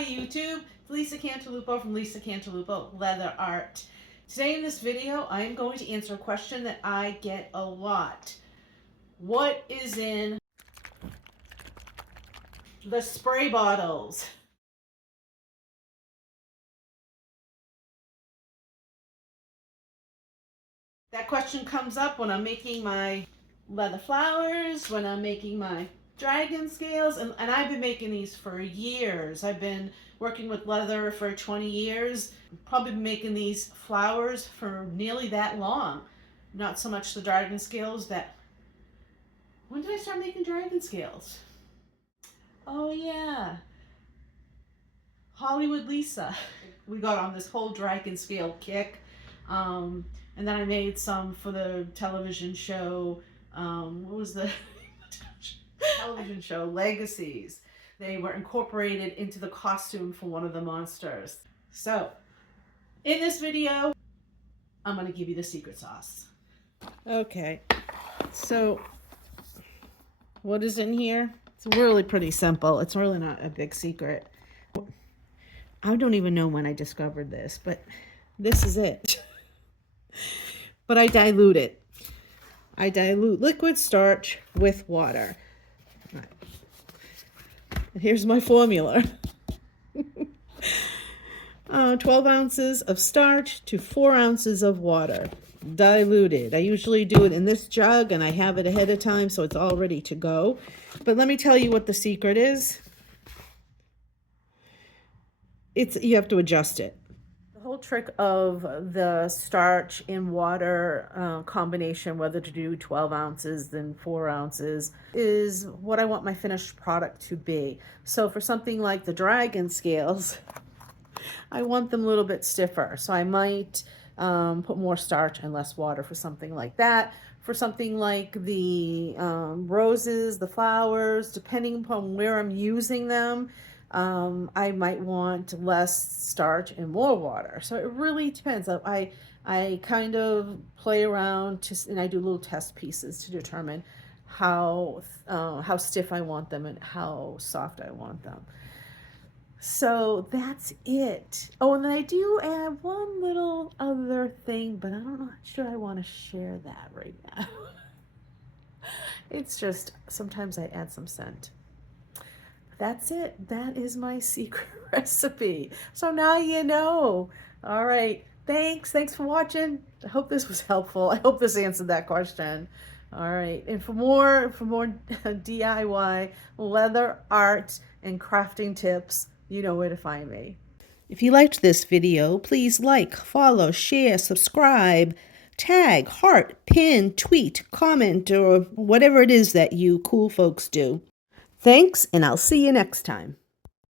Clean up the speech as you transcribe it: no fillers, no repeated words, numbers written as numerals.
Hi YouTube, it's Lisa Cantalupo from Lisa Cantalupo Leather Art. Today in this video, I am going to answer a question that I get a lot. What is in the spray bottles? That question comes up when I'm making my leather flowers, when I'm making my dragon scales, and I've been making these for years. I've been working with leather for 20 years. Probably been making these flowers for nearly that long. Not so much the dragon scales. When did I start making dragon scales? Oh yeah, Hollywood Lisa. We got on this whole dragon scale kick. And then I made some for the television show. What was the television show? Legacies. They were incorporated into the costume for one of the monsters. So, in this video, I'm going to give you the secret sauce. Okay, so what is in here? It's really pretty simple. It's really not a big secret. I don't even know when I discovered this, but this is it. But I dilute it. I dilute liquid starch with water. Right. And here's my formula. 12 ounces of starch to 4 ounces of water. Diluted. I usually do it in this jug and I have it ahead of time so it's all ready to go. But let me tell you what the secret is. You have to adjust it. The whole trick of the starch in water combination, whether to do 12 ounces then 4 ounces, is what I want my finished product to be. So for something like the dragon scales, I want them a little bit stiffer. So I might put more starch and less water for something like that. For something like the roses, the flowers, depending upon where I'm using them, I might want less starch and more water. So it really depends. I kind of play around and I do little test pieces to determine how stiff I want them and how soft I want them. So that's it. Oh, and then I do add one little other thing, but I'm not sure I want to share that right now. It's just sometimes I add some scent. That's it. That is my secret recipe. So now you know. All right. Thanks for watching. I hope this was helpful. I hope this answered that question. All right. And for more DIY leather art and crafting tips, you know where to find me. If you liked this video, please like, follow, share, subscribe, tag, heart, pin, tweet, comment, or whatever it is that you cool folks do. Thanks, and I'll see you next time.